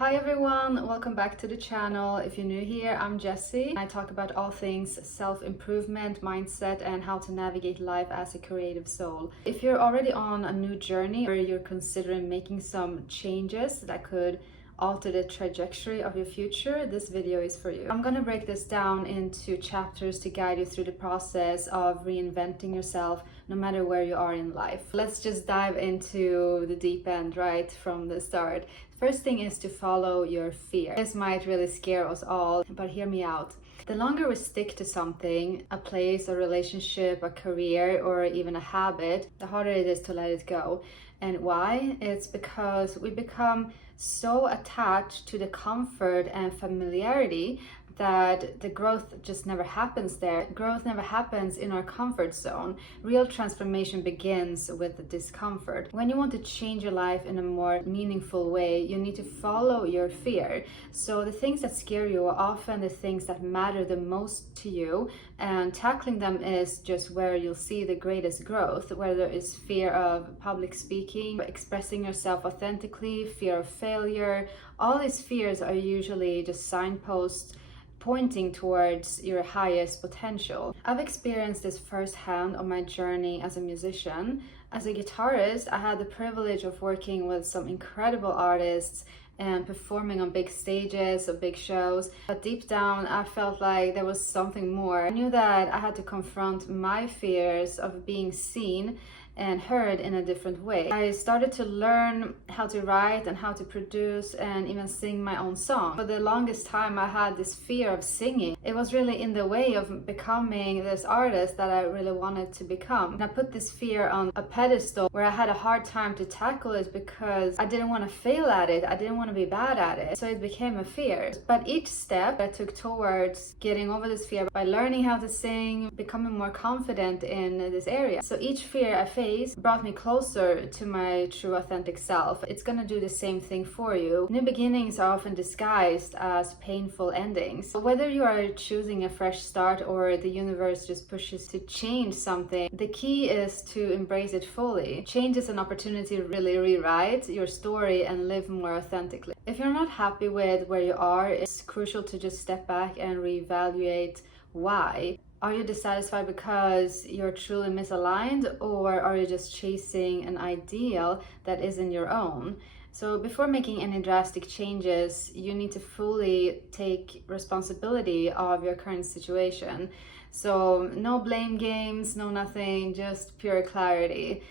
Hi everyone, welcome back to the channel. If you're new here, I'm Jessie. I talk about all things self-improvement, mindset, and how to navigate life as a creative soul. If you're already on a new journey or you're considering making some changes that could alter the trajectory of your future, this video is for you. I'm gonna break this down into chapters to guide you through the process of reinventing yourself no matter where you are in life. Let's just dive into the deep end right from the start. First thing is to follow your fear. This might really scare us all, but hear me out. The longer we stick to something, a place, a relationship, a career, or even a habit, the harder it is to let it go. And why? It's because we become so attached to the comfort and familiarity that the growth just never happens there. Growth never happens in our comfort zone. Real transformation begins with the discomfort. When you want to change your life in a more meaningful way, you need to follow your fear. So the things that scare you are often the things that matter the most to you, and tackling them is just where you'll see the greatest growth, whether it's fear of public speaking, expressing yourself authentically, fear of failure. All these fears are usually just signposts pointing towards your highest potential. I've experienced this firsthand on my journey as a musician. As a guitarist, I had the privilege of working with some incredible artists and performing on big stages or big shows. But deep down, I felt like there was something more. I knew that I had to confront my fears of being seen and heard in a different way. I started to learn how to write and how to produce and even sing my own song. For the longest time, I had this fear of singing. It was really in the way of becoming this artist that I really wanted to become. And I put this fear on a pedestal where I had a hard time to tackle it because I didn't want to fail at it. I didn't want to be bad at it. So it became a fear. But each step I took towards getting over this fear by learning how to sing, becoming more confident in this area. So each fear I faced brought me closer to my true authentic self. It's gonna do the same thing for you. New beginnings are often disguised as painful endings. So whether you are choosing a fresh start or the universe just pushes to change something, the key is to embrace it fully. Change is an opportunity to really rewrite your story and live more authentically. If you're not happy with where you are, it's crucial to just step back and reevaluate why. Are you dissatisfied because you're truly misaligned, or are you just chasing an ideal that isn't your own? So before making any drastic changes, you need to fully take responsibility of your current situation. So no blame games, no nothing, just pure clarity.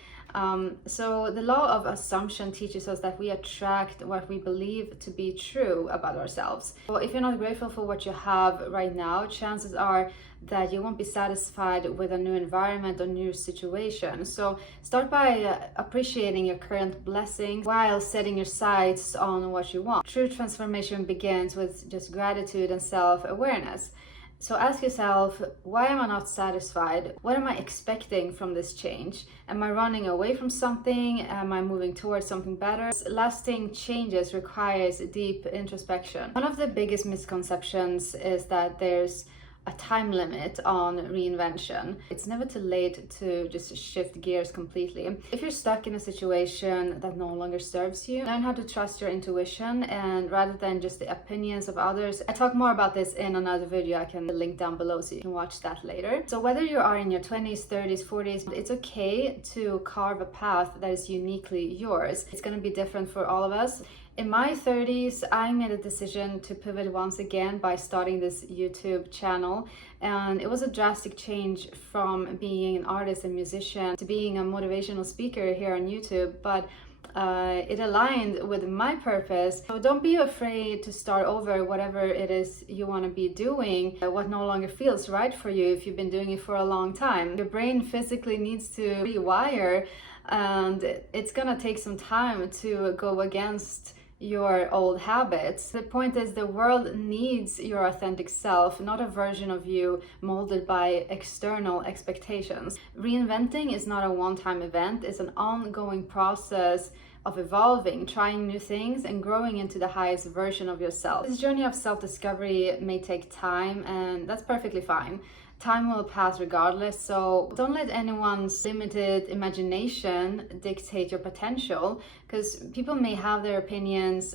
So the law of assumption teaches us that we attract what we believe to be true about ourselves. So if you're not grateful for what you have right now, chances are that you won't be satisfied with a new environment or new situation. So start by appreciating your current blessings while setting your sights on what you want. True transformation begins with just gratitude and self-awareness. So ask yourself, why am I not satisfied? What am I expecting from this change? Am I running away from something? Am I moving towards something better? Lasting changes requires deep introspection. One of the biggest misconceptions is that there's a time limit on reinvention. It's never too late to just shift gears completely. If you're stuck in a situation that no longer serves you, learn how to trust your intuition and rather than just the opinions of others. I talk more about this in another video. I can link down below so you can watch that later. So whether you are in your 20s, 30s, 40s, it's okay to carve a path that is uniquely yours. It's going to be different for all of us. In my 30s, I made a decision to pivot once again by starting this YouTube channel, and it was a drastic change from being an artist and musician to being a motivational speaker here on YouTube, but it aligned with my purpose. So don't be afraid to start over whatever it is you want to be doing, what no longer feels right for you if you've been doing it for a long time. Your brain physically needs to rewire, and it's gonna take some time to go against your old habits. The point is, the world needs your authentic self, not a version of you molded by external expectations. Reinventing is not a one-time event, it's an ongoing process of evolving, trying new things, and growing into the highest version of yourself. This journey of self-discovery may take time, and that's perfectly fine. time will pass regardless, so don't let anyone's limited imagination dictate your potential, because people may have their opinions,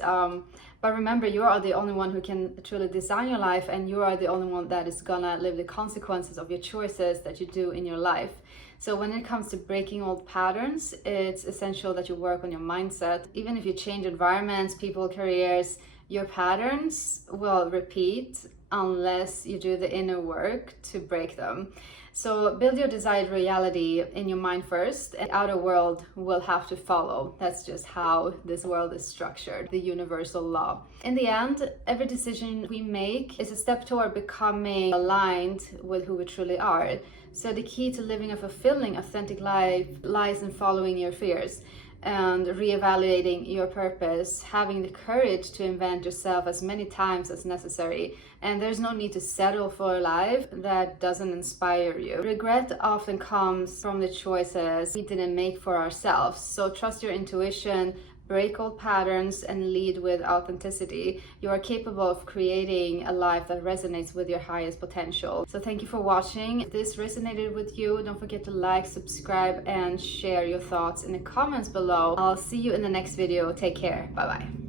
but remember, you are the only one who can truly design your life, and you are the only one that is gonna live the consequences of your choices that you do in your life. So when it comes to breaking old patterns, it's essential that you work on your mindset. Even if you change environments, people, careers, your patterns will repeat unless you do the inner work to break them. So build your desired reality in your mind first, and the outer world will have to follow. That's just how this world is structured, the universal law. In the end, every decision we make is a step toward becoming aligned with who we truly are. So the key to living a fulfilling, authentic life lies in following your fears and reevaluating your purpose, having the courage to invent yourself as many times as necessary. And there's no need to settle for a life that doesn't inspire you. Regret often comes from the choices we didn't make for ourselves. So trust your intuition, break old patterns, and lead with authenticity. You are capable of creating a life that resonates with your highest potential. So thank you for watching. If this resonated with you, don't forget to like, subscribe, and share your thoughts in the comments below. I'll see you in the next video. Take care. Bye bye.